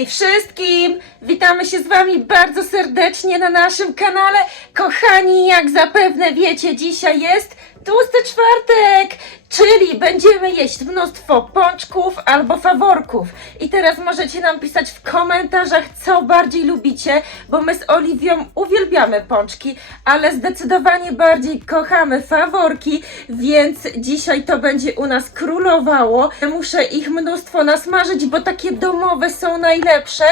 Hej wszystkim! Witamy się z Wami bardzo serdecznie na naszym kanale. Kochani, jak zapewne wiecie, dzisiaj jest tłusty czwartek, czyli będziemy jeść mnóstwo pączków albo faworków. I teraz możecie nam pisać w komentarzach, co bardziej lubicie, bo my z Oliwią uwielbiamy pączki, ale zdecydowanie bardziej kochamy faworki, więc dzisiaj to będzie u nas królowało. Muszę ich mnóstwo nasmażyć, bo takie domowe są najlepsze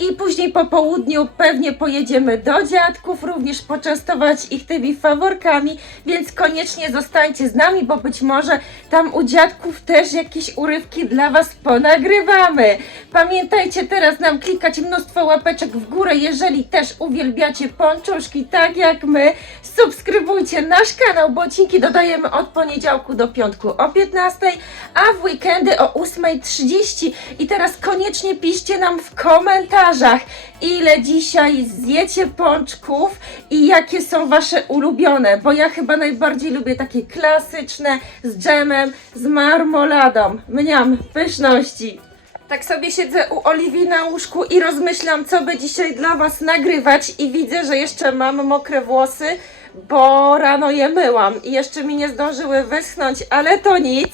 i później po południu pewnie pojedziemy do dziadków, również poczęstować ich tymi faworkami, więc koniecznie zostańcie z nami, bo być może tam u dziadków też jakieś urywki dla Was ponagrywamy. Pamiętajcie teraz nam klikać mnóstwo łapeczek w górę, jeżeli też uwielbiacie pączuszki, tak jak my. Subskrybujcie nasz kanał, bo odcinki dodajemy od poniedziałku do piątku o 15, a w weekendy o 8.30. I teraz koniecznie piszcie nam w komentarzach, ile dzisiaj zjecie pączków i jakie są wasze ulubione, bo ja chyba najbardziej lubię takie klasyczne z dżemem, z marmoladą. Mniam, pyszności. Tak sobie siedzę u Oliwii na łóżku i rozmyślam, co by dzisiaj dla Was nagrywać i widzę, że jeszcze mam mokre włosy, bo rano je myłam i jeszcze mi nie zdążyły wyschnąć, ale to nic.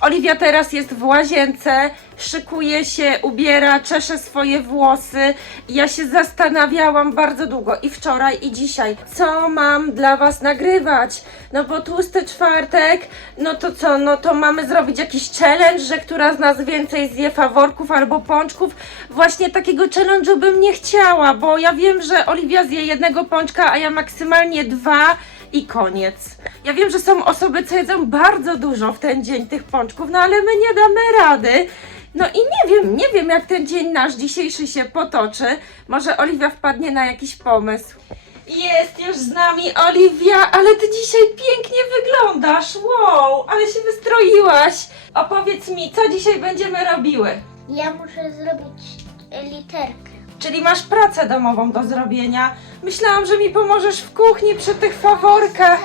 Oliwia teraz jest w łazience, szykuje się, ubiera, czesze swoje włosy. Ja się zastanawiałam bardzo długo i wczoraj i dzisiaj, co mam dla Was nagrywać. No bo tłusty czwartek, no to co, no to mamy zrobić jakiś challenge, że która z nas więcej zje faworków albo pączków. Właśnie takiego challenge'u bym nie chciała, bo ja wiem, że Oliwia zje jednego pączka, a ja maksymalnie dwa i koniec. Ja wiem, że są osoby, co jedzą bardzo dużo w ten dzień tych pączków, no ale my nie damy rady. No i nie wiem, nie wiem jak ten dzień nasz dzisiejszy się potoczy. Może Oliwia wpadnie na jakiś pomysł. Jest już z nami Oliwia, ale ty dzisiaj pięknie wyglądasz. Wow, ale się wystroiłaś. Opowiedz mi, co dzisiaj będziemy robiły? Ja muszę zrobić literkę. Czyli masz pracę domową do zrobienia. Myślałam, że mi pomożesz w kuchni przy tych faworkach.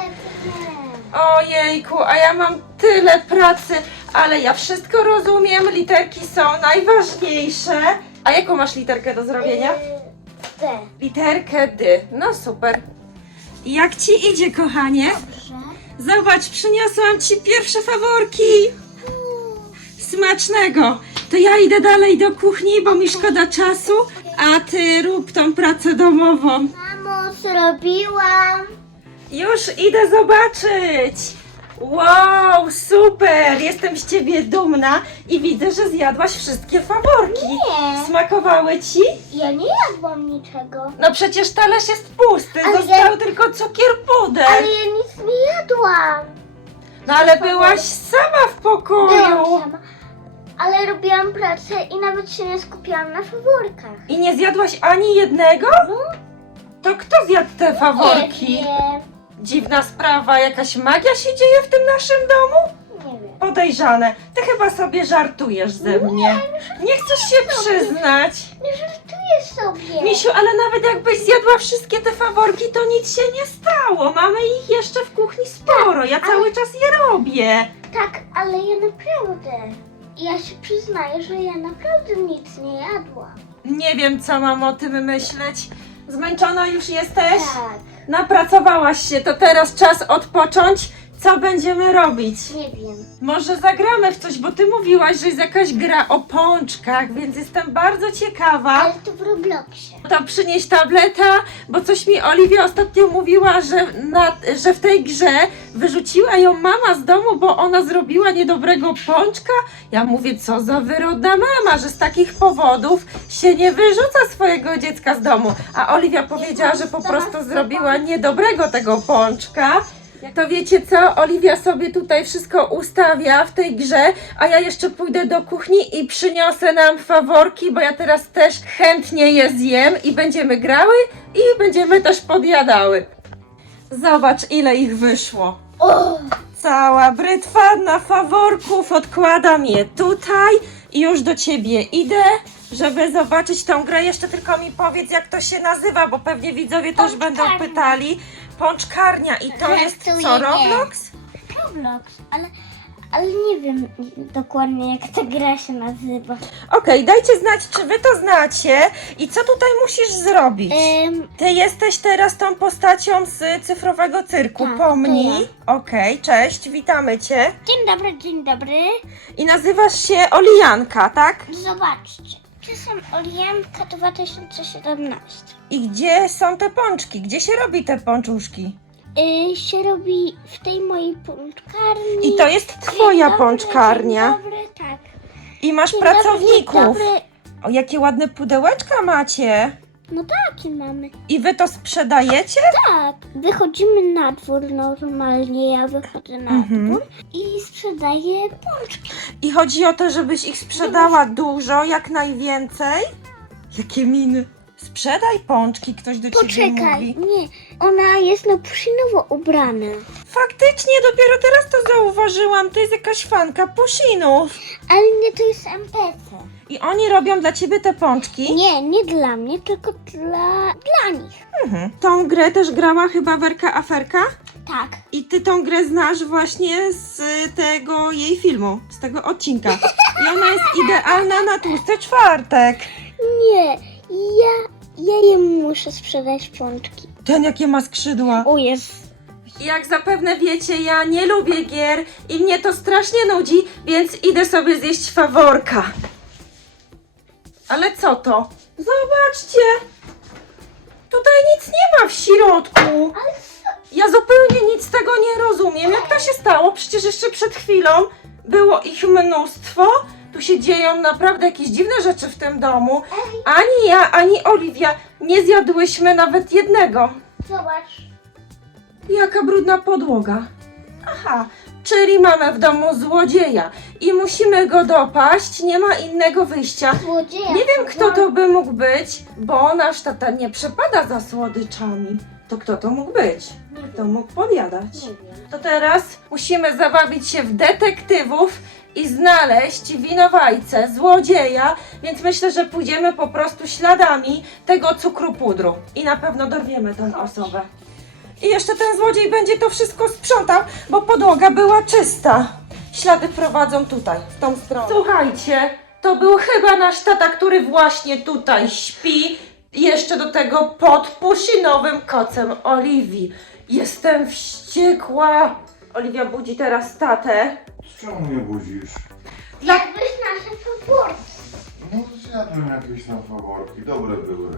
Ojejku, a ja mam tyle pracy, ale ja wszystko rozumiem, literki są najważniejsze. A jaką masz literkę do zrobienia? D. Literkę D. No super. Jak ci idzie, kochanie? Dobrze. Zobacz, przyniosłam ci pierwsze faworki. Smacznego. To ja idę dalej do kuchni, bo mi szkoda czasu, a ty rób tą pracę domową. Mamo, zrobiłam. Już idę zobaczyć. Wow, super! Jestem z ciebie dumna i widzę, że zjadłaś wszystkie faworki. Nie. Smakowały ci? Ja nie jadłam niczego. No przecież talerz jest pusty, Ale został ja- tylko cukier puder. Ale ja nic nie jadłam. No ale byłaś sama w pokoju. Byłam sama. Ale robiłam pracę i nawet się nie skupiłam na faworkach. I nie zjadłaś ani jednego? No, To kto zjadł te faworki? Nie wiem. Dziwna sprawa, jakaś magia się dzieje w tym naszym domu? Nie wiem. Podejrzane. Ty chyba sobie żartujesz ze mnie. Nie chcesz się przyznać. Nie żartuję sobie. Misiu, ale nawet jakbyś zjadła wszystkie te faworki, to nic się nie stało. Mamy ich jeszcze w kuchni sporo. Ja cały czas je robię. Tak, ale ja naprawdę. Ja się przyznaję, że ja naprawdę nic nie jadłam. Nie wiem, co mam o tym myśleć. Zmęczona już jesteś? Tak, Napracowałaś się, to teraz czas odpocząć. Co będziemy robić? nie wiem. Może zagramy w coś, bo ty mówiłaś, że jest jakaś gra o pączkach, więc jestem bardzo ciekawa. Ale to w Robloxie. To przynieś tableta, bo coś mi Oliwia ostatnio mówiła, że, na, że w tej grze wyrzuciła ją mama z domu, bo ona zrobiła niedobrego pączka. Ja mówię, co za wyrodna mama, że z takich powodów się nie wyrzuca swojego dziecka z domu. A Oliwia powiedziała, że po prostu zrobiła niedobrego tego pączka. To wiecie co? Oliwia sobie tutaj wszystko ustawia w tej grze, a ja jeszcze pójdę do kuchni i przyniosę nam faworki, bo ja teraz też chętnie je zjem i będziemy grały i będziemy też podjadały. Zobacz ile ich wyszło. O, Cała brytwa na faworków, odkładam je tutaj i już do ciebie idę, żeby zobaczyć tą grę. Jeszcze tylko mi powiedz, jak to się nazywa, bo pewnie widzowie też będą Pączkarnia. pytali. Pączkarnia i to jest co. Roblox? Roblox, ale, ale nie wiem dokładnie jak ta gra się nazywa. Okej, dajcie znać, czy wy to znacie i co tutaj musisz zrobić. Em, Ty jesteś teraz tą postacią z cyfrowego cyrku, Tak, pomnij. Okej, cześć, witamy cię. dzień dobry, dzień dobry. I nazywasz się Olijanka, tak? Zobaczcie. To są Olianka 2017. I gdzie są te pączki? Gdzie się robi te pączuszki? Y, się robi w tej mojej pączkarni. I to jest twoja dobry, pączkarnia. Dzień dobry, tak. I masz Dzień pracowników. Dobry, dzień dobry. O, jakie ładne pudełeczka macie. No takie mamy. I wy to sprzedajecie? Tak, wychodzimy na dwór normalnie, ja wychodzę na Mhm. dwór i sprzedaję pączki. I chodzi o to, żebyś ich sprzedała dużo, jak najwięcej? Jakie miny. Sprzedaj pączki, ktoś do ciebie Poczekaj, mówi. nie, ona jest na pusinowo ubrana. Faktycznie, dopiero teraz to zauważyłam. To jest jakaś fanka Pusinów. Ale nie, to jest MPC. I oni robią dla ciebie te pączki? Nie, nie dla mnie, tylko dla, dla nich. Mhm. Tą grę też grała chyba Werka Aferka? Tak. I ty tą grę znasz właśnie z tego jej filmu, z tego odcinka. I ona jest idealna na tłusty czwartek. Nie, ja, ja je muszę sprzedać pączki. Ten jakie ma skrzydła. O jest. Jak zapewne wiecie, ja nie lubię gier i mnie to strasznie nudzi, więc idę sobie zjeść faworka. Ale co to? Zobaczcie! Tutaj nic nie ma w środku. Ja zupełnie nic z tego nie rozumiem. Jak to się stało? Przecież jeszcze przed chwilą było ich mnóstwo. Tu się dzieją naprawdę jakieś dziwne rzeczy w tym domu. Ani ja, ani Oliwia nie zjadłyśmy nawet jednego. Zobacz. Jaka brudna podłoga. Aha, czyli mamy w domu złodzieja i musimy go dopaść, nie ma innego wyjścia. Złodzieja. Nie wiem, kto to by mógł być, bo nasz tata nie przepada za słodyczami. To kto to mógł być? Kto mógł? Nie wiem. To teraz musimy zabawić się w detektywów i znaleźć winowajcę, złodzieja, więc myślę, że pójdziemy po prostu śladami tego cukru pudru i na pewno dorwiemy tę osobę. I jeszcze ten złodziej będzie to wszystko sprzątał, bo podłoga była czysta. Ślady prowadzą tutaj, w tą stronę. Słuchajcie, to był chyba nasz tata, który właśnie tutaj śpi. Jeszcze do tego pod pusinowym kocem Oliwii. Jestem wściekła. Oliwia budzi teraz tatę. Czemu mnie budzisz? Dla... Jakbyś nasze faworyty. Zjadłem jakieś tam faworki, dobre były.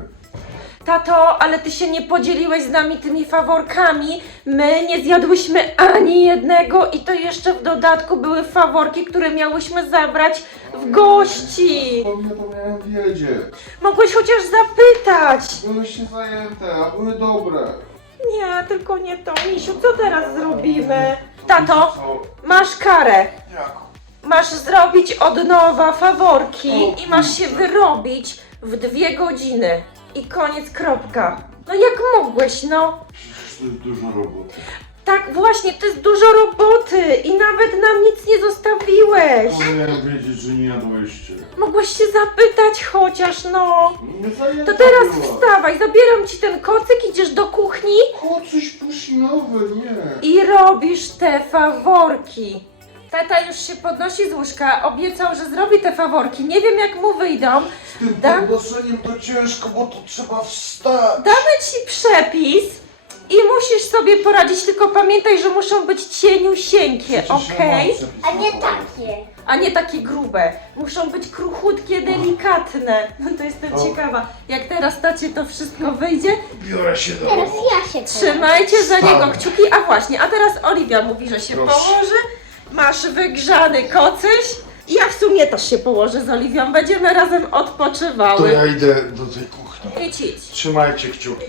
Tato, ale ty się nie podzieliłeś z nami tymi faworkami. My nie zjadłyśmy ani jednego i to jeszcze w dodatku były faworki, które miałyśmy zabrać w gości. To mnie to miałem wiedzieć. Mogłeś chociaż zapytać. Byłyście zajęte, a były dobre. Nie, tylko nie to. Misiu, co teraz zrobimy? Tato, Co? masz karę. Jak? Masz zrobić od nowa faworki i masz się wyrobić w dwie godziny. I koniec, kropka. No jak mogłeś, no? To jest dużo roboty. Tak, właśnie, to jest dużo roboty i nawet nam nic nie zostawiłeś. Miałem wiedzieć, że nie jadłyście. Mogłeś się zapytać chociaż, no. Nie zajęte To teraz była. wstawaj, zabieram ci ten kocyk, idziesz do kuchni O, coś nie. i robisz te faworki. Tata już się podnosi z łóżka, obiecał, że zrobi te faworki. Nie wiem jak mu wyjdą. Z tym Da- podnoszeniem to ciężko, bo to trzeba wstać. Damy ci przepis i musisz sobie poradzić, tylko pamiętaj, że muszą być cieniusieńkie, Przecież ja okej? mam przepis A nie na takie. A nie takie grube. Muszą być kruchutkie, delikatne. No to jestem O. ciekawa, jak teraz tacie to wszystko wyjdzie. Biorę się do Teraz roboty. ja się Trzymajcie za niego kciuki. A właśnie, a teraz Oliwia mówi, że się Proszę. położy. Masz wygrzany kocyś. I ja w sumie też się położę z Oliwią. Będziemy razem To odpoczywały. ja idę do tej kuchni. Idź, idź. Trzymajcie kciuki.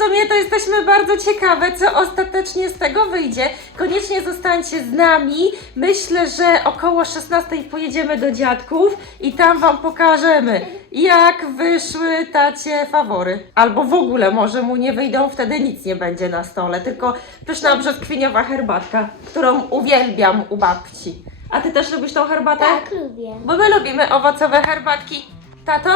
W sumie to jesteśmy bardzo ciekawe, co ostatecznie z tego wyjdzie. Koniecznie zostańcie z nami. Myślę, że około 16 pojedziemy do dziadków i tam wam pokażemy, jak wyszły tacie fawory. Albo w ogóle może mu nie wyjdą, wtedy nic nie będzie na stole, tylko pyszna brzoskwiniowa herbatka, którą uwielbiam u babci. A ty też lubisz tą herbatę? Tak, lubię. Bo my lubimy owocowe herbatki. Tato,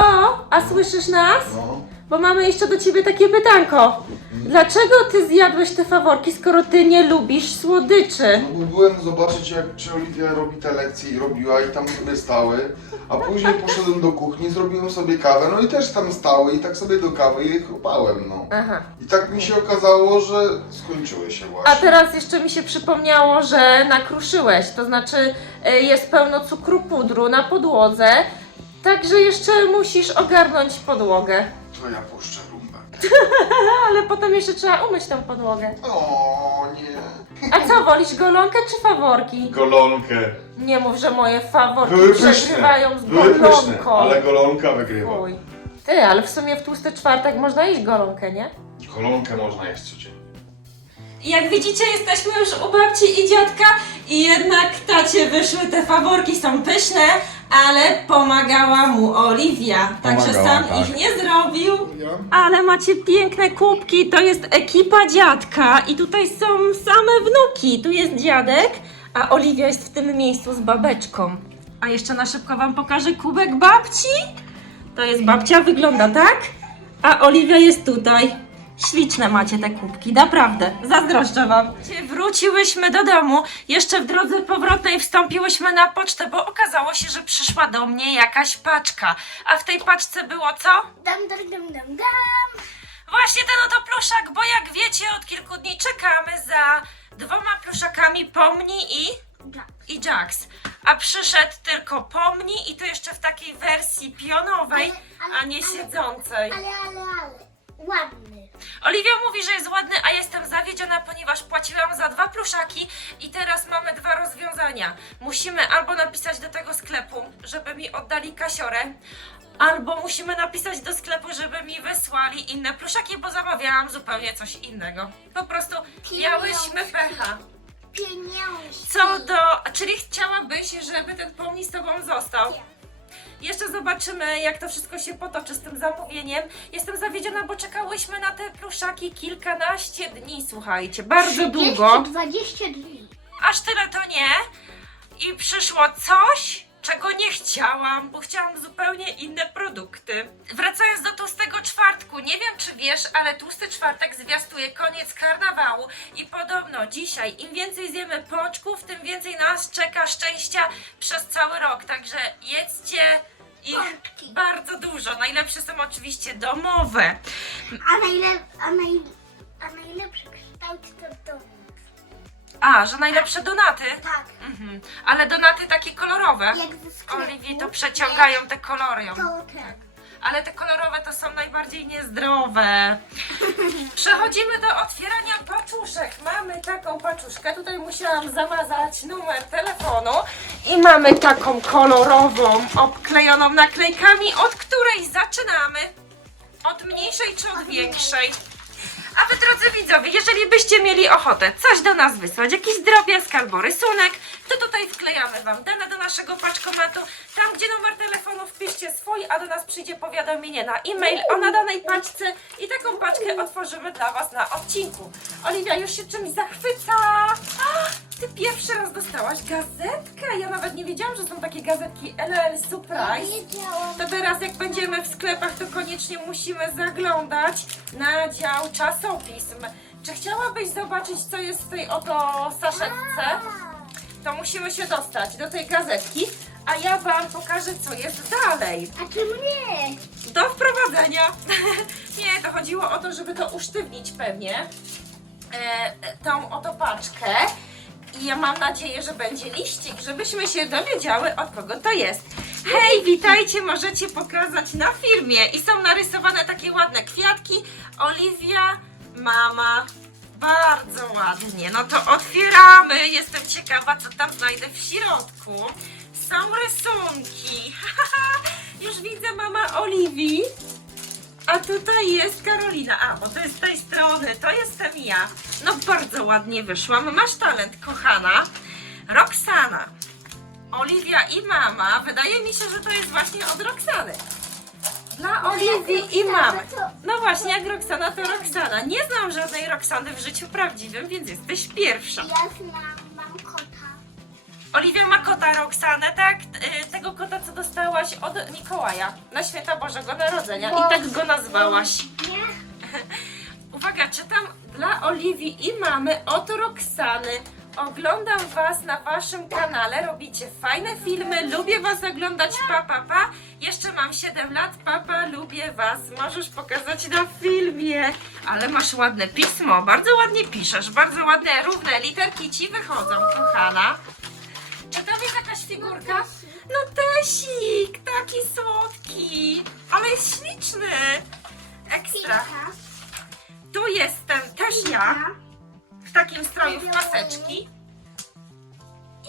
a słyszysz nas? No. Bo mamy jeszcze do ciebie takie pytanko. Dlaczego ty zjadłeś te faworki, skoro ty nie lubisz słodyczy? No byłem zobaczyć jak czy Oliwia robi te lekcje i robiła i tam sobie stały, a później poszedłem do kuchni, zrobiłem sobie kawę, no i też tam stały i tak sobie do kawy je chopałem, no. Aha. I tak mi się okazało, że skończyły się właśnie. A teraz jeszcze mi się przypomniało, że nakruszyłeś, to znaczy e, jest pełno cukru pudru na podłodze, także jeszcze musisz ogarnąć podłogę. To ja puszczę rumbę. Ale potem jeszcze trzeba umyć tą podłogę. O nie. A co, wolisz golonkę czy faworki? Golonkę. Nie mów, że moje faworki Były pyszne. przegrywają z Były pyszne, golonką. ale golonka wygrywa. Fuj. Ty, ale w sumie w tłusty czwartek można jeść golonkę, nie? Golonkę można jeść codziennie. Jak widzicie, jesteśmy już u babci i dziadka i jednak tacie wyszły, te faworki są pyszne, ale pomagała mu Oliwia, także Pomagała, sam tak. ich nie zrobił. Ale macie piękne kubki, to jest ekipa dziadka i tutaj są same wnuki. Tu jest dziadek, a Oliwia jest w tym miejscu z babeczką. A jeszcze na szybko wam pokażę kubek babci. To jest babcia, wygląda tak, a Oliwia jest tutaj. Śliczne macie te kubki, naprawdę. Zazdroszczę wam. Wróciłyśmy do domu. Jeszcze w drodze powrotnej wstąpiłyśmy na pocztę, bo okazało się, że przyszła do mnie jakaś paczka. A w tej paczce było co? Dam, dam, dam, dam, dam. Właśnie ten oto pluszak, bo jak wiecie, od kilku dni czekamy za dwoma pluszakami Pomni i, Dam. i Jax. A przyszedł tylko Pomni i to jeszcze w takiej wersji pionowej, Ale- ale- a nie ale- siedzącej. Ale, ale, ale. Ładny. Oliwia mówi, że jest ładny, a jestem zawiedziona, ponieważ płaciłam za dwa pluszaki i teraz mamy dwa rozwiązania. Musimy albo napisać do tego sklepu, żeby mi oddali kasiorę, albo musimy napisać do sklepu, żeby mi wysłali inne pluszaki, bo zamawiałam zupełnie coś innego. Po prostu miałyśmy pecha. Pieniążki. Co do... Czyli chciałabyś, żeby ten pomnik z tobą został? Jeszcze zobaczymy, jak to wszystko się potoczy z tym zamówieniem. Jestem zawiedziona, bo czekałyśmy na te pluszaki kilkanaście dni, słuchajcie, bardzo długo. 20 dni. Aż tyle to nie. I przyszło coś, czego nie chciałam, bo chciałam zupełnie inne produkty. Wracając do tłustego czwartku, nie wiem czy wiesz, ale tłusty czwartek zwiastuje koniec karnawału i podobno dzisiaj im więcej zjemy pączków, tym więcej nas czeka szczęścia przez cały rok. Także jedzcie ich Pączki. bardzo dużo. Najlepsze są oczywiście domowe. A, najle, a, naj, a najlepszy kształt to dom. A, że najlepsze donaty. Tak. Mhm. Ale donaty takie kolorowe. Jak ze sklepu. Oliwii to przeciągają te kolory. To tak. Ale te kolorowe to są najbardziej niezdrowe. Przechodzimy do otwierania paczuszek. Mamy taką paczuszkę. Tutaj musiałam zamazać numer telefonu. I mamy taką kolorową, obklejoną naklejkami, od której zaczynamy. Od mniejszej czy od większej? A wy drodzy widzowie, jeżeli byście mieli ochotę coś do nas wysłać, jakiś drobiazg albo rysunek, wklejamy wam dane do naszego paczkomatu. Tam, gdzie numer telefonu wpiszcie swój, a do nas przyjdzie powiadomienie na e-mail o nadanej paczce i taką paczkę otworzymy dla was na odcinku. Oliwia już się czymś zachwyca. A, ty pierwszy raz dostałaś gazetkę. Ja nawet nie wiedziałam, że są takie gazetki LL Surprise. Wiedziałam. To teraz jak będziemy w sklepach, to koniecznie musimy zaglądać na dział czasopism. Czy chciałabyś zobaczyć, co jest w tej oto saszetce? To musimy się dostać do tej gazetki, a ja Wam pokażę, co jest dalej. A czemu nie? Do wprowadzenia. Nie, to chodziło o to, żeby to usztywnić pewnie. E, e, tą oto paczkę. I ja mam nadzieję, że będzie liścik, żebyśmy się dowiedziały, od kogo to jest. Hej, witajcie, możecie pokazać na filmie. I są narysowane takie ładne kwiatki. Oliwia, mama. Bardzo ładnie. No to otwieramy. Jestem ciekawa, co tam znajdę w środku. Są rysunki. Już widzę mama Oliwii. A tutaj jest Karolina. A, bo to jest z tej strony. To jestem ja. No bardzo ładnie wyszłam. Masz talent, kochana. Roxana. Oliwia i mama. Wydaje mi się, że to jest właśnie od Roxany. Dla Oliwii i mamy. No właśnie, jak Roxana, to Roxana. Nie znam żadnej Roxany w życiu prawdziwym, więc jesteś pierwsza. Ja znam, mam kota. Oliwia ma kota Roxanę, tak? Y, Tego kota, co dostałaś od Mikołaja na święta Bożego Narodzenia. I tak go nazwałaś. Nie? Uwaga, czytam dla Oliwii i mamy od Roxany. Oglądam Was na Waszym kanale, robicie fajne filmy, lubię Was oglądać, pa, pa, pa. Jeszcze mam 7 lat, papa, lubię Was. Możesz pokazać na filmie. Ale masz ładne pismo, bardzo ładnie piszesz, bardzo ładne, równe literki Ci wychodzą, kochana. Czy tam jest jakaś figurka? No Tesik, taki słodki, ale jest śliczny. Ekstra. Tu jestem też ja, w takim stroju w paseczki.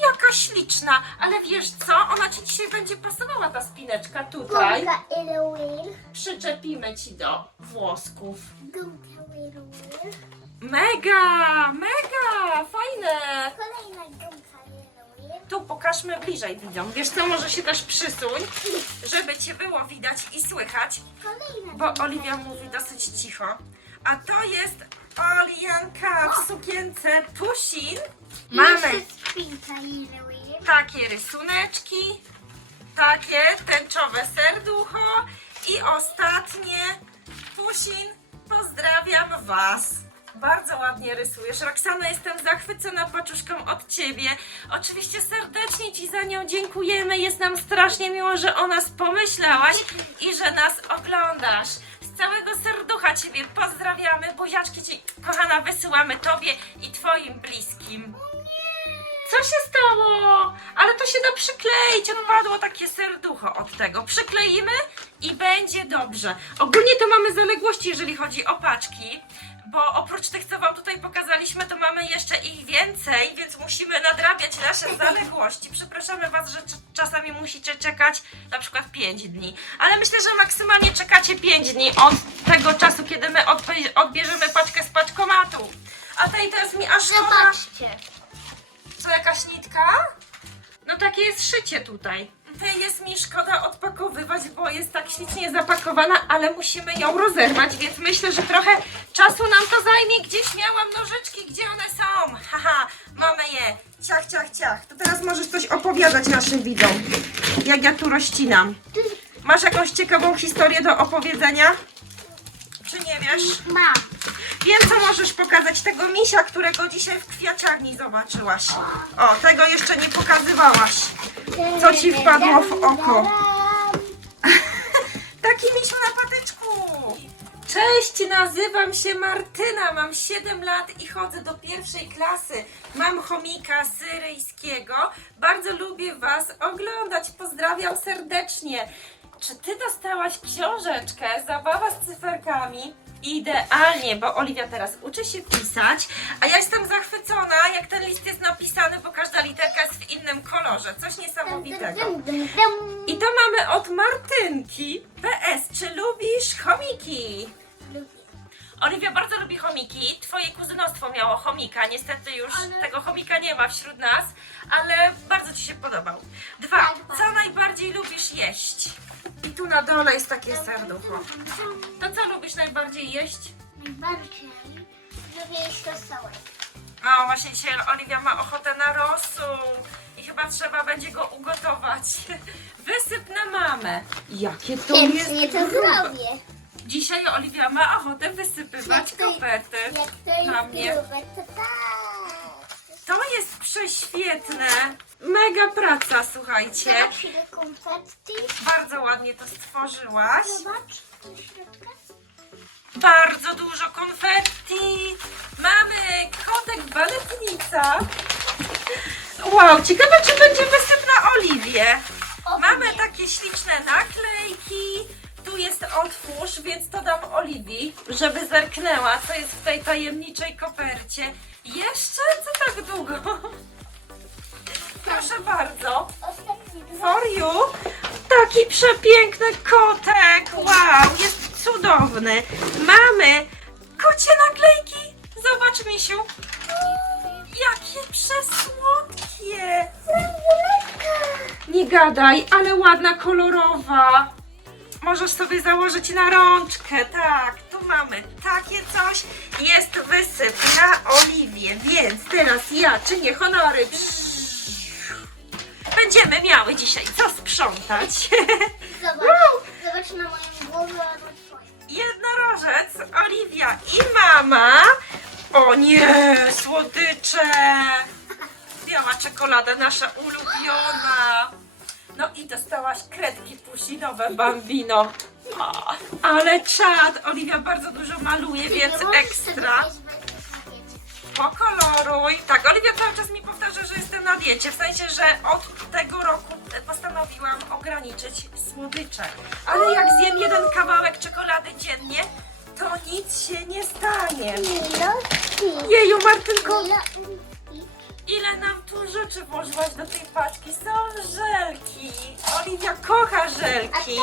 Jaka śliczna, ale wiesz co? Ona ci dzisiaj będzie pasowała ta spineczka tutaj. Przyczepimy ci do włosków. Gumka. Mega, mega, fajne. Kolejna gumka Eloil. Tu pokażmy bliżej widzom. Wiesz co, może się też przysuń, żeby cię było widać i słychać, Kolejna bo gumka Oliwia mówi dosyć cicho. A to jest Olianka w sukience Pusin. Mamy Jeszcze spinka Eloil. takie rysuneczki, takie tęczowe serducho i ostatnie Pusin, pozdrawiam Was. Bardzo ładnie rysujesz. Roxana, jestem zachwycona paczuszką od Ciebie. Oczywiście serdecznie Ci za nią dziękujemy. Jest nam strasznie miło, że o nas pomyślałaś i że nas oglądasz. Ciebie pozdrawiamy. Buziaczki Ci, kochana, wysyłamy Tobie i Twoim bliskim. Co się stało? Ale to się da przykleić. Odpadło takie serducho od tego. Przykleimy i będzie dobrze. Ogólnie to mamy zaległości, jeżeli chodzi o paczki. Bo oprócz tych, co Wam tutaj pokazaliśmy, to mamy jeszcze ich więcej, więc musimy nadrabiać nasze zaległości. Przepraszamy Was, że cz- czasami musicie czekać na przykład 5 dni. Ale myślę, że maksymalnie czekacie 5 dni od tego czasu, kiedy my odbie- odbierzemy paczkę z paczkomatu. A tej teraz mi aż szkoda. Zobaczcie. Co, jakaś nitka? No takie jest szycie tutaj. Tej jest mi szkoda odpakowywać, bo jest tak ślicznie zapakowana, ale musimy ją rozerwać, więc myślę, że trochę czasu nam to zajmie. Gdzieś miałam nożyczki, gdzie one są? Haha, mamy je. Ciach, ciach, ciach. To teraz możesz coś opowiadać naszym widzom, jak ja tu rozcinam. Masz jakąś ciekawą historię do opowiedzenia? Czy nie wiesz? Mam. Wiem, co możesz pokazać tego misia, którego dzisiaj w kwiaciarni zobaczyłaś. O, tego jeszcze nie pokazywałaś. Co ci wpadło w oko? Taki misiu na patyczku. Cześć, nazywam się Martyna, mam 7 lat i chodzę do pierwszej klasy. Mam chomika syryjskiego. Bardzo lubię Was oglądać. Pozdrawiam serdecznie. Czy Ty dostałaś książeczkę Zabawa z cyferkami? Idealnie, bo Oliwia teraz uczy się pisać, a ja jestem zachwycona, jak ten list jest napisany, bo każda literka jest w innym kolorze. Coś niesamowitego. I to mamy od Martynki. PS, czy lubisz chomiki? Oliwia bardzo lubi chomiki. Twoje kuzynostwo miało chomika. Niestety już Ale- tego chomika nie ma wśród nas, ale bardzo Ci się podobał. Dwa. Tak, Co bardzo. najbardziej lubisz jeść? I tu na dole jest takie serducho. To co lubisz najbardziej jeść? Najbardziej lubię jeść rosołek. O, właśnie dzisiaj Oliwia ma ochotę na rosół i chyba trzeba będzie go ugotować. Wysyp na mamę. Jakie to jest Chętnie to grube. zrobię. Dzisiaj Oliwia ma ochotę wysypywać Jak to- koperty. Jak to Na jest mnie. grube, to tak. To jest prześwietne. Mega praca, słuchajcie. Konfetti. Bardzo ładnie to stworzyłaś. Zobacz środka. Bardzo dużo konfetti. Mamy kotek baletnica. Wow, ciekawe czy będzie wysyp na Oliwię. O, Mamy nie. takie śliczne naklejki. Jest otwórz, więc to dam Oliwii, żeby zerknęła, co jest w tej tajemniczej kopercie. Jeszcze? Co tak długo? Proszę bardzo. For. Taki przepiękny kotek. Wow, jest cudowny. Mamy kocie naklejki. Zobacz, misiu. Jakie przesłodkie. Nie gadaj, ale ładna, kolorowa. Możesz sobie założyć na rączkę, tak, tu mamy takie coś, jest wysyp na oliwie, więc teraz ja czynię honory. będziemy miały dzisiaj co sprzątać. Zobacz, zobacz na moją głowę albo twoją. Jednorożec, Oliwia i mama. O nie, słodycze. Biała czekolada, nasza ulubiona. No i dostałaś kredki pusinowe, bambino. O, ale czad, Oliwia bardzo dużo maluje, więc ekstra. Pokoloruj. Tak, Oliwia cały czas mi powtarza, że jestem na diecie. W sensie, że od tego roku postanowiłam ograniczyć słodycze. Ale jak zjem jeden kawałek czekolady dziennie, to nic się nie stanie. Jeju, Martynko. Ile nam tu rzeczy włożyłaś do tej paczki? Są żelki. Oliwia kocha żelki.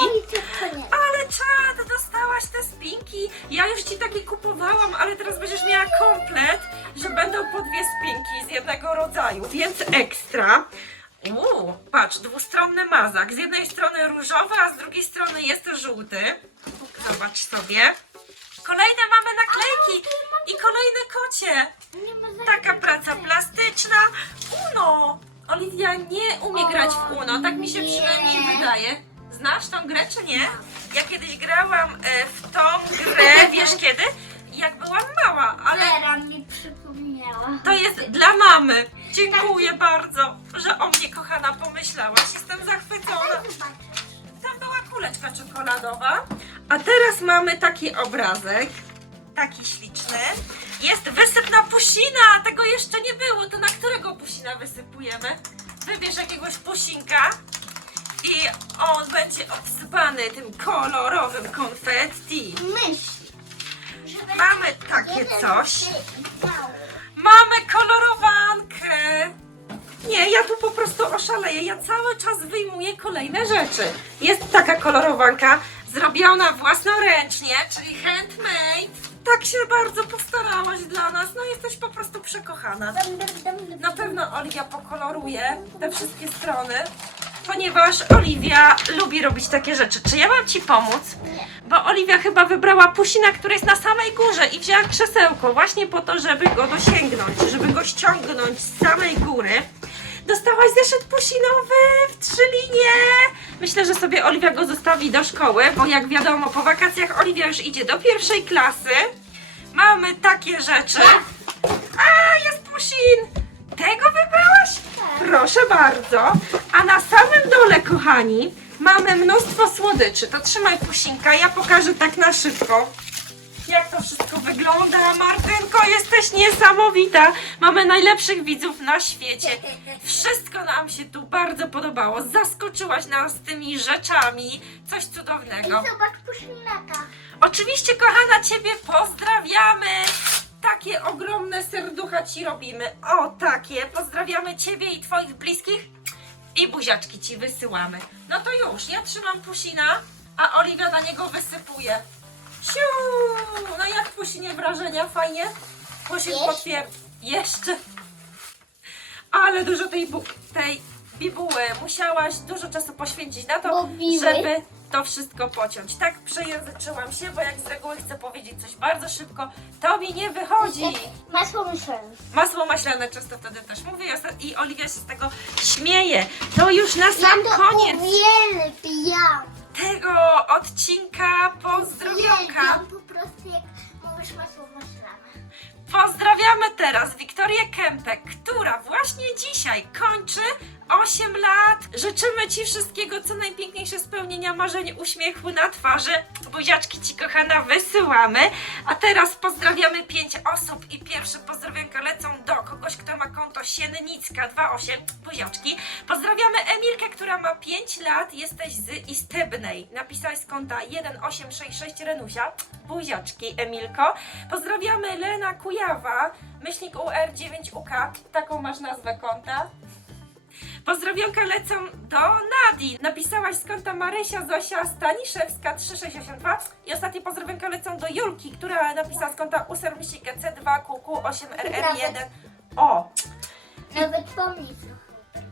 Ale czad, dostałaś te spinki. Ja już ci takie kupowałam, ale teraz będziesz miała komplet, że będą po dwie spinki z jednego rodzaju, więc ekstra. Uuu, patrz, dwustronny mazak. Z jednej strony różowy, a z drugiej strony jest żółty. Zobacz sobie. Kolejne mamy naklejki i kolejne kocie. Taka praca plastyczna. Uno! Oliwia nie umie grać w Uno, tak mi się nie. przynajmniej wydaje. Znasz tą grę czy nie? Ja kiedyś grałam e, w tą grę, wiesz kiedy? Jak byłam mała, ale mi przypomniała. to jest dla mamy. Dziękuję bardzo, że o mnie kochana pomyślałaś. Jestem zachwycona. Zobaczysz. Tam była kuleczka czekoladowa. A teraz mamy taki obrazek. Taki śliczny. Jest wysypna pusina. Tego jeszcze nie było. To na którego pusina wysypujemy? Wybierz jakiegoś pusinka. I on będzie obsypany tym kolorowym konfetti. Myśl. Mamy takie coś. Mamy kolorowankę. Nie, ja tu po prostu oszaleję. Ja cały czas wyjmuję kolejne rzeczy. Jest taka kolorowanka zrobiona własnoręcznie, czyli handmade. Tak się bardzo postarałaś dla nas. No jesteś po prostu przekochana. Na pewno Oliwia pokoloruje te wszystkie strony, ponieważ Oliwia lubi robić takie rzeczy. Czy ja mam Ci pomóc? Nie. Bo Oliwia chyba wybrała pusina, który jest na samej górze i wzięła krzesełko właśnie po to, żeby go dosięgnąć, żeby go ściągnąć z samej góry. Dostałaś zeszyt pusinowy w trzy linie. Myślę, że sobie Oliwia go zostawi do szkoły, bo jak wiadomo, po wakacjach Oliwia już idzie do pierwszej klasy. Mamy takie rzeczy. A, jest pusin! Tego wybrałaś? Proszę bardzo. A na samym dole, kochani, mamy mnóstwo słodyczy. To trzymaj pusinka, ja pokażę tak na szybko. Jak to wszystko wygląda? Martynko, jesteś niesamowita. Mamy najlepszych widzów na świecie. Wszystko nam się tu bardzo podobało. Zaskoczyłaś nas tymi rzeczami. Coś I cudownego. zobacz puszynaka. Oczywiście, kochana, Ciebie pozdrawiamy. Takie ogromne serducha Ci robimy. O, takie. Pozdrawiamy Ciebie i Twoich bliskich. I buziaczki Ci wysyłamy. No to już, ja trzymam pusina, a Oliwia na niego wysypuje. Siu! No jak pusinie wrażenia? Fajnie? Pusin Jeszcze. Jeszcze. Ale dużo tej, bu- tej bibuły. Musiałaś dużo czasu poświęcić na to, żeby to wszystko pociąć. Tak przejęzyczyłam się, bo jak z reguły chcę powiedzieć coś bardzo szybko, to mi nie wychodzi. Masło myślane. Masło maślane często wtedy też mówię i osta- i Oliwia się z tego śmieje. To już na sam koniec uwielbiam. Tego odcinka pozdrowionka. Uwielbiam po prostu jak mówisz masło maślane. Pozdrawiamy teraz Wiktorię Kępek, która właśnie dzisiaj kończy 8 lat. Życzymy Ci wszystkiego, co najpiękniejsze spełnienia marzeń, uśmiechu na twarzy. Buziaczki Ci, kochana, wysyłamy. A teraz pozdrawiamy 5 osób i pierwsze pozdrowionka lecą do kogoś, kto ma konto Siennicka 28, buziaczki. Pozdrawiamy Emilkę, która ma 5 lat, jesteś z Istebnej. Napisałaś z konta 1866 Renusia. Buziaczki, Emilko. Pozdrawiamy Lena Kujawa, myślnik UR9UK. Taką masz nazwę konta. Pozdrowionka lecą do Nadi. Napisałaś z konta Marysia Zosia Staniszewska 3682. I ostatnie pozdrowionka lecą do Julki, która napisała z konta Usermisika C2 QQ8RR1. O, Nawet pomnik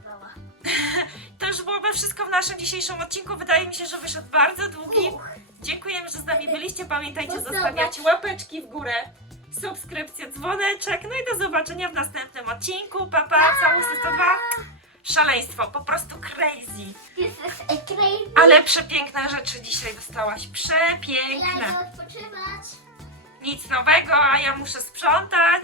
trochę to już byłoby wszystko w naszym dzisiejszym odcinku. Wydaje mi się, że wyszedł bardzo długi. Dziękujemy, że z nami byliście. Pamiętajcie zostawiać łapeczki w górę, subskrypcję, dzwoneczek. No i do zobaczenia w następnym odcinku. Pa, pa, całusy 102. szaleństwo, po prostu crazy. Jesteś crazy. Ale przepiękne rzeczy dzisiaj dostałaś, Ja przepiękne. idę odpoczywać. Nic nowego, a ja muszę sprzątać.